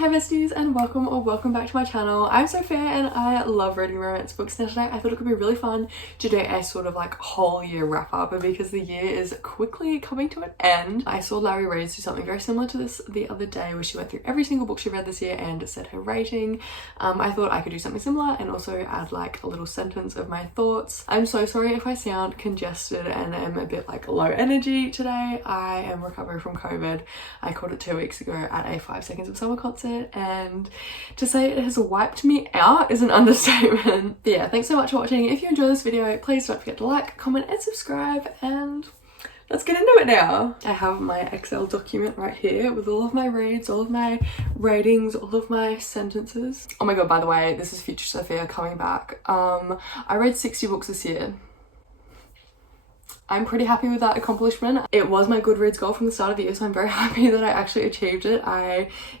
Hi besties and welcome or welcome back to my channel. I'm Sophia and I love reading romance books. Now today I thought it could be really fun to do a sort of like whole year wrap up, and because the year is quickly coming to an end, I saw Larry Reads do something very similar to this the other day where she went through every single book she read this year and said her rating. I thought I could do something similar and also add like a little sentence of my thoughts. I'm so sorry if I sound congested and am a bit like low energy today. I am recovering from COVID. I caught it 2 weeks ago at a 5 Seconds of Summer concert, and to say it has wiped me out is an understatement. But yeah, thanks so much for watching. If you enjoy this video, please don't forget to like, comment and subscribe, and let's get into it now. I have my Excel document right here with all of my reads, all of my ratings, all of my sentences. Oh my god, by the way, this is future Sophia coming back. I read 60 books this year. I'm pretty happy with that accomplishment. It was my Goodreads goal from the start of the year, so I'm very happy that I actually achieved it.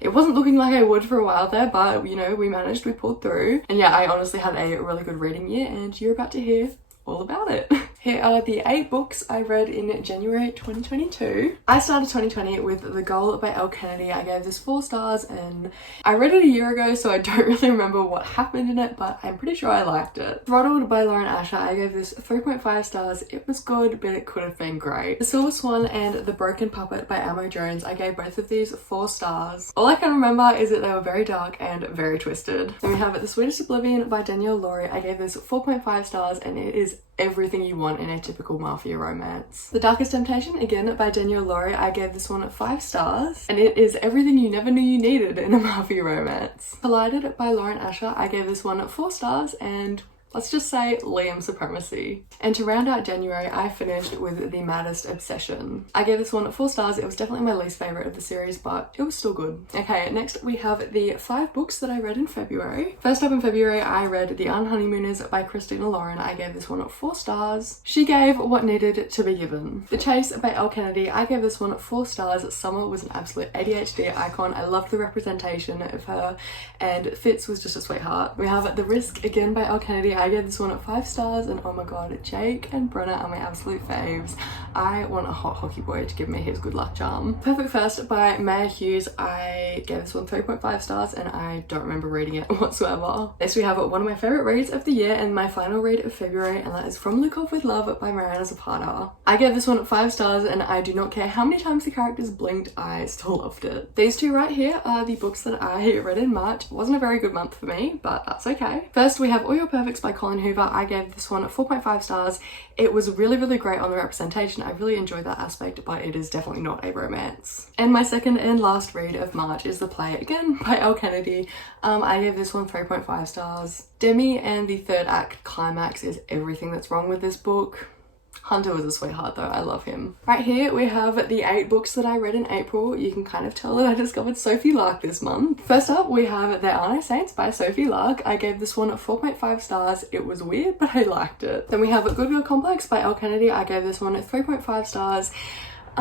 It wasn't looking like I would for a while there, but you know, we managed, we pulled through. And yeah, I honestly had a really good reading year and you're about to hear all about it. Here are the 8 books I read in January 2022. I started 2020 with The Goal by Elle Kennedy. I gave this 4 stars and I read it a year ago, so I don't really remember what happened in it, but I'm pretty sure I liked it. Throttled by Lauren Asher, I gave this 3.5 stars. It was good, but it could have been great. The Silver Swan and The Broken Puppet by Amo Jones, I gave both of these 4 stars. All I can remember is that they were very dark and very twisted. Then we have The Sweetest Oblivion by Danielle Laurie. I gave this 4.5 stars and it is everything you want in a typical mafia romance. The Darkest Temptation, again by Danielle Laurie, I gave this one 5 stars and it is everything you never knew you needed in a mafia romance. Collided by Lauren Asher, I gave this one 4 stars and let's just say Liam supremacy. And to round out January, I finished with The Maddest Obsession. I gave this one 4 stars. It was definitely my least favourite of the series, but it was still good. Okay, next we have the 5 books that I read in February. First up in February, I read The Unhoneymooners by Christina Lauren. I gave this one 4 stars. She gave what needed to be given. The Chase by Elle Kennedy, I gave this one 4 stars. Summer was an absolute ADHD icon. I loved the representation of her, and Fitz was just a sweetheart. We have The Risk, again by Elle Kennedy. I gave this one 5 stars, and oh my god, Jake and Brenna are my absolute faves. I want a hot hockey boy to give me his good luck charm. Perfect First by Maya Hughes, I gave this one 3.5 stars and I don't remember reading it whatsoever. Next we have one of my favourite reads of the year and my final read of February, and that is From Look Off With Love by Miranda Zapata. I gave this one 5 stars and I do not care how many times the characters blinked, I still loved it. These 2 right here are the books that I read in March. It wasn't a very good month for me, but that's okay. First we have All Your Perfects by Colin Hoover. I gave this one 4.5 stars. It was really great on the representation. I really enjoyed that aspect, but it is definitely not a romance. And my second and last read of March is The Play, again by Elle Kennedy. I gave this one 3.5 stars. Demi and the 3rd act climax is everything that's wrong with this book. Hunter was a sweetheart though, I love him. Right here we have the 8 books that I read in April. You can kind of tell that I discovered Sophie Lark this month. First up we have There Are No Saints by Sophie Lark. I gave this one 4.5 stars. It was weird, but I liked it. Then we have Good Girl Complex by Elle Kennedy. I gave this one 3.5 stars.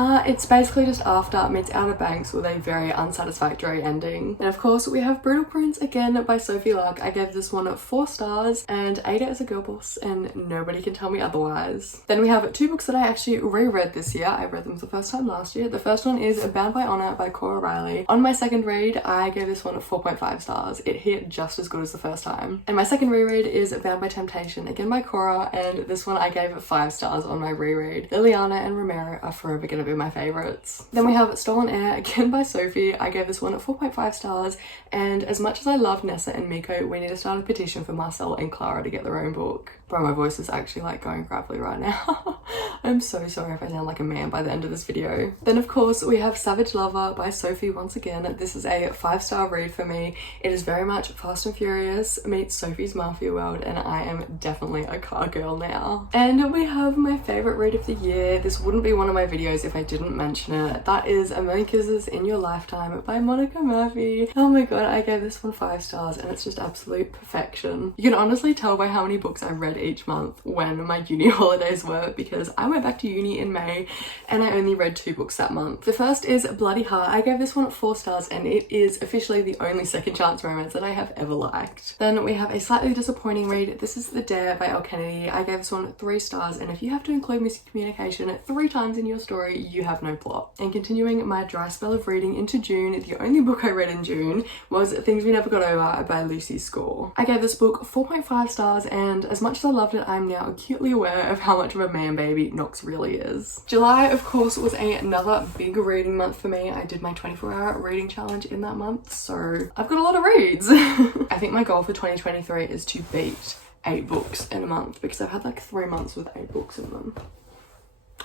It's basically just After meets Outer Banks with a very unsatisfactory ending. And of course we have Brutal Prince, again by Sophie Lark. I gave this one 4 stars and ate it as a girl boss and nobody can tell me otherwise. Then we have 2 books that I actually reread this year. I read them for the first time last year. The first one is Bound by Honor by Cora Riley. On my second read, I gave this one 4.5 stars. It hit just as good as the first time. And my second reread is Bound by Temptation, again by Cora, and this one I gave 5 stars on my reread. Liliana and Romero are forever gonna be my favorites. Then we have Stolen Air, again by Sophie. I gave this one 4.5 stars, and as much as I love Nessa and Miko, we need to start a petition for Marcel and Clara to get their own book. Bro, my voice is actually like going gravelly right now. I'm so sorry if I sound like a man by the end of this video. Then of course we have Savage Lover by Sophie once again. This is a 5-star read for me. It is very much Fast and Furious meets Sophie's Mafia world, and I am definitely a car girl now. And we have my favourite read of the year. This wouldn't be one of my videos if I didn't mention it. That is A Million Kisses in Your Lifetime by Monica Murphy. Oh my god, I gave this one 5 stars and it's just absolute perfection. You can honestly tell by how many books I read each month when my uni holidays were, because I went back to uni in May and I only read 2 books that month. The first is Bloody Heart. I gave this one 4 stars and it is officially the only second chance romance that I have ever liked. Then we have a slightly disappointing read. This is The Dare by Elle Kennedy. I gave this one 3 stars, and if you have to include miscommunication 3 times in your story, you have no plot. And continuing my dry spell of reading into June, the only book I read in June was Things We Never Got Over by Lucy Score. I gave this book 4.5 stars, and as much as I loved it, I'm now acutely aware of how much of a man baby Knox really is. July, of course, was another big reading month for me. I did my 24-hour reading challenge in that month, so I've got a lot of reads. I think my goal for 2023 is to beat 8 books in a month, because I've had like 3 months with 8 books in them.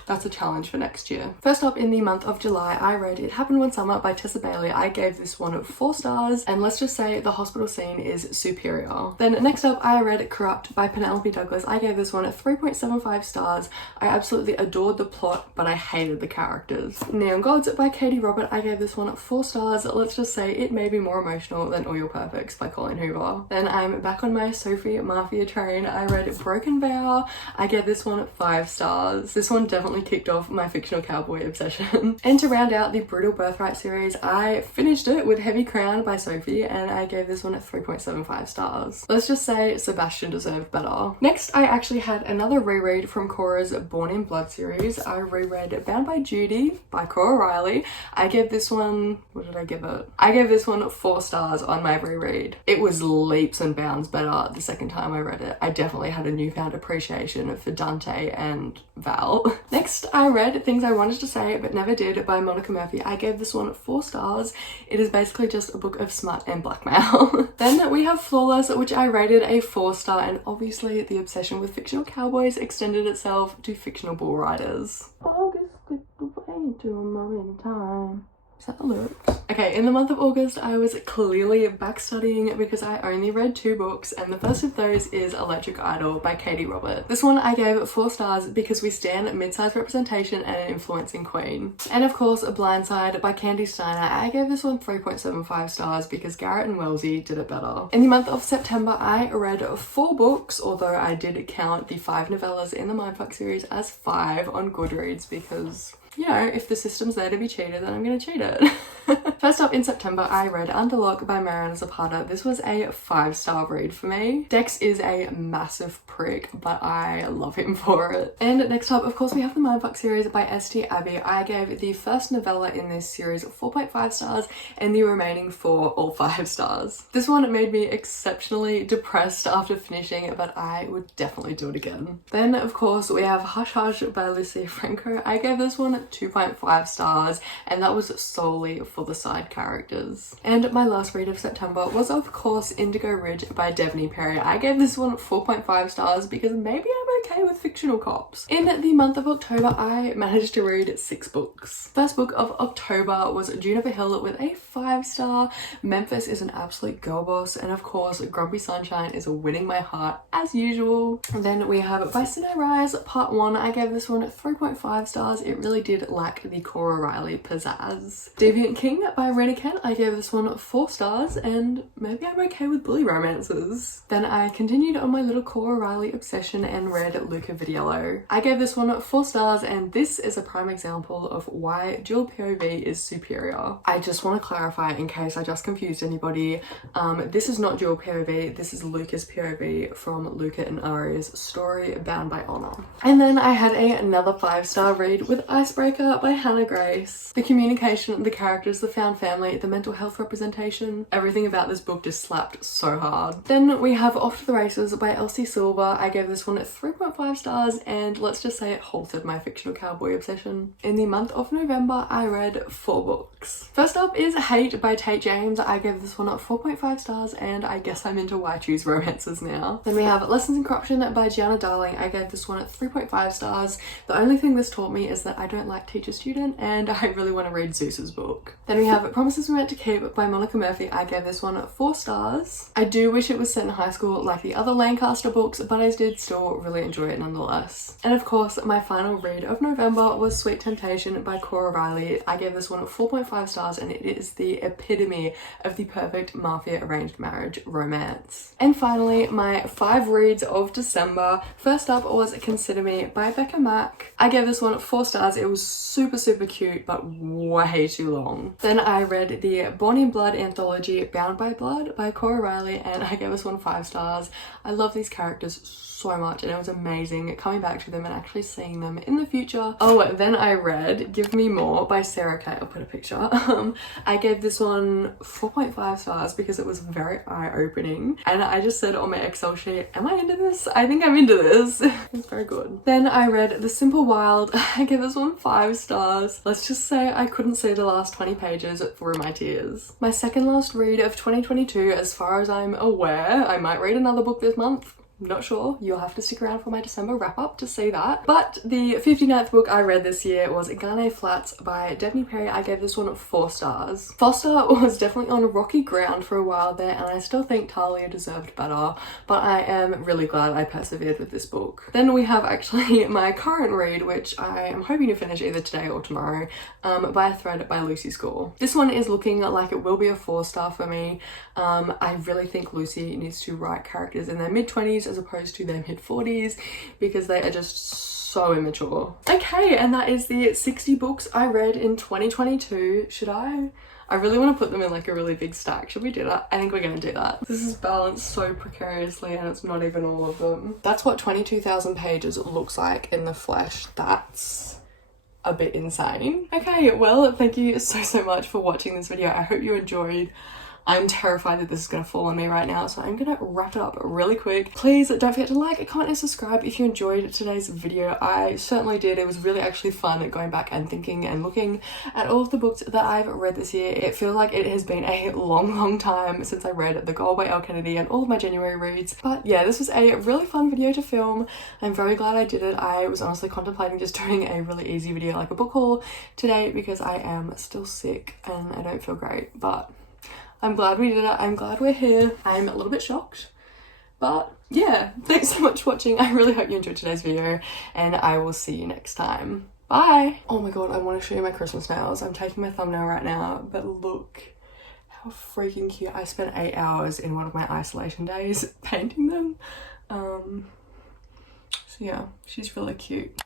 That's a challenge for next year. First up, in the month of July, I read It Happened One Summer by Tessa Bailey. I gave this one 4 stars, and let's just say the hospital scene is superior. Then next up, I read Corrupt by Penelope Douglas. I gave this one 3.75 stars. I absolutely adored the plot, but I hated the characters. Neon Gods by Katie Robert. I gave this one 4 stars. Let's just say it may be more emotional than All Your Perfects by Colleen Hoover. Then I'm back on my Sophia Mafia train. I read Broken Vow. I gave this one 5 stars. This one definitely kicked off my fictional cowboy obsession. And to round out the Brutal Birthright series, I finished it with Heavy Crown by Sophie, and I gave this one 3.75 stars. Let's just say Sebastian deserved better. Next, I actually had another reread from Cora's Born in Blood series. I reread Bound by Judy by Cora Riley. I gave this one, what did I give it? I gave this one 4 stars on my reread. It was leaps and bounds better the second time I read it. I definitely had a newfound appreciation for Dante and Val. Next, I read Things I Wanted to Say But Never Did by Monica Murphy. I gave this one 4 stars. It is basically just a book of smut and blackmail. Then we have Flawless, which I rated a 4 star, and obviously the obsession with fictional cowboys extended itself to fictional bull riders. August slipped away into a moment in time. Is that the lyrics? Okay, in the month of August, I was clearly back studying because I only read 2 books, and the first of those is Electric Idol by Katie Robert. This one I gave 4 stars because we stand mid-sized representation and an influencing queen. And of course, Blindside by Candy Steiner. I gave this one 3.75 stars because Garrett and Wellesley did it better. In the month of September, I read 4 books, although I did count the 5 novellas in the Mindfuck series as 5 on Goodreads because, you know, if the system's there to be cheated, then I'm gonna cheat it. First up in September, I read Underlock by Mariana Zapata. This was a 5-star read for me. Dex is a massive prick, but I love him for it. And next up, of course, we have the Mindfuck series by St. Abbey. I gave the first novella in this series 4.5 stars and the remaining 4 all 5 stars. This one made me exceptionally depressed after finishing, but I would definitely do it again. Then, of course, we have Hush Hush by Lucy Franco. I gave this one 2.5 stars, and that was solely for the side characters. And my last read of September was, of course, Indigo Ridge by Devney Perry. I gave this one 4.5 stars because maybe I'm okay with fictional cops. In the month of October, I managed to read 6 books. First book of October was Juniper Hill with a 5-star. Memphis is an absolute girl boss, and of course, Grumpy Sunshine is winning my heart as usual. And then we have By Sin I Rise Part 1. I gave this one 3.5 stars. It really did lack the Cora Riley pizzazz. Deviant King by Rena Kent. I gave this one 4 stars, and maybe I'm okay with bully romances. Then I continued on my little Cora Riley obsession and read Luca Vidiello. I gave this one 4 stars, and this is a prime example of why dual POV is superior. I just want to clarify in case I just confused anybody. This is not dual POV, this is Luca's POV from Luca and Aria's story, Bound by Honor. And then I had another 5-star read with Icebreaker by Hannah Grace. The communication, the characters, the found family, the mental health representation, everything about this book just slapped so hard. Then we have Off to the Races by Elsie Silver. I gave this one 3.5 stars, and let's just say it halted my fictional cowboy obsession. In the month of November, I read 4 books. First up is Hate by Tate James. I gave this one 4.5 stars, and I guess I'm into why choose romances now. Then we have Lessons in Corruption by Gianna Darling. I gave this one 3.5 stars. The only thing this taught me is that I don't like teacher student, and I really want to read Zeus's book. Then we have Promises We Meant to Keep by Monica Murphy. I gave this one 4 stars. I do wish it was set in high school like the other Lancaster books, but I did still really enjoy it nonetheless. And of course, my final read of November was Sweet Temptation by Cora Riley. I gave this one 4.5 stars, and it is the epitome of the perfect mafia arranged marriage romance. And finally, my 5 reads of December. First up was Consider Me by Becca Mack. I gave this one 4 stars. It was super, super cute, but way too long. Then I read the Born in Blood anthology Bound by Blood by Cora Riley, and I gave this one 5 stars. I love these characters so much, and it was amazing coming back to them and actually seeing them in the future. Oh, then I read Give Me More by Sarah Kay. I'll put a picture. I gave this one 4.5 stars because it was very eye-opening, and I just said on my Excel sheet, am I into this? I think I'm into this. It's very good. Then I read The Simple Wild. I gave this one 5 stars. Let's just say I couldn't see the last 20 pages through my tears. My second last read of 2022, as far as I'm aware. I might read another book this month. Not sure. You'll have to stick around for my December wrap up to see that. But the 59th book I read this year was Ghane Flats by Debney Perry. I gave this one 4 stars. Foster was definitely on rocky ground for a while there, and I still think Talia deserved better, but I am really glad I persevered with this book. Then we have actually my current read, which I am hoping to finish either today or tomorrow, by a thread by Lucy Score. This one is looking like it will be a 4-star for me. I really think Lucy needs to write characters in their mid-20s as opposed to their mid-40s because they are just so immature. Okay, and that is the 60 books I read in 2022. Should I really want to put them in like a really big stack. Should we do that? I think we're gonna do that. This is balanced so precariously and it's not even all of them. That's what 22,000 pages looks like in the flesh. That's a bit insane. Okay, well, thank you so much for watching this video. I hope you enjoyed. I'm terrified that this is going to fall on me right now, so I'm going to wrap it up really quick. Please don't forget to like, comment and subscribe if you enjoyed today's video. I certainly did. It was really actually fun going back and thinking and looking at all of the books that I've read this year. It feels like it has been a long time since I read The Goal by Elle Kennedy and all of my January reads. But yeah, this was a really fun video to film. I'm very glad I did it. I was honestly contemplating just doing a really easy video like a book haul today because I am still sick and I don't feel great, but I'm glad we did it. I'm glad we're here. I'm a little bit shocked, but yeah, thanks so much for watching. I really hope you enjoyed today's video and I will see you next time. Bye. Oh my god, I want to show you my Christmas nails. I'm taking my thumbnail right now, but look how freaking cute. I spent 8 hours in one of my isolation days painting them. So yeah, she's really cute.